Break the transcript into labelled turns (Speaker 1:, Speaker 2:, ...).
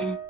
Speaker 1: Bye.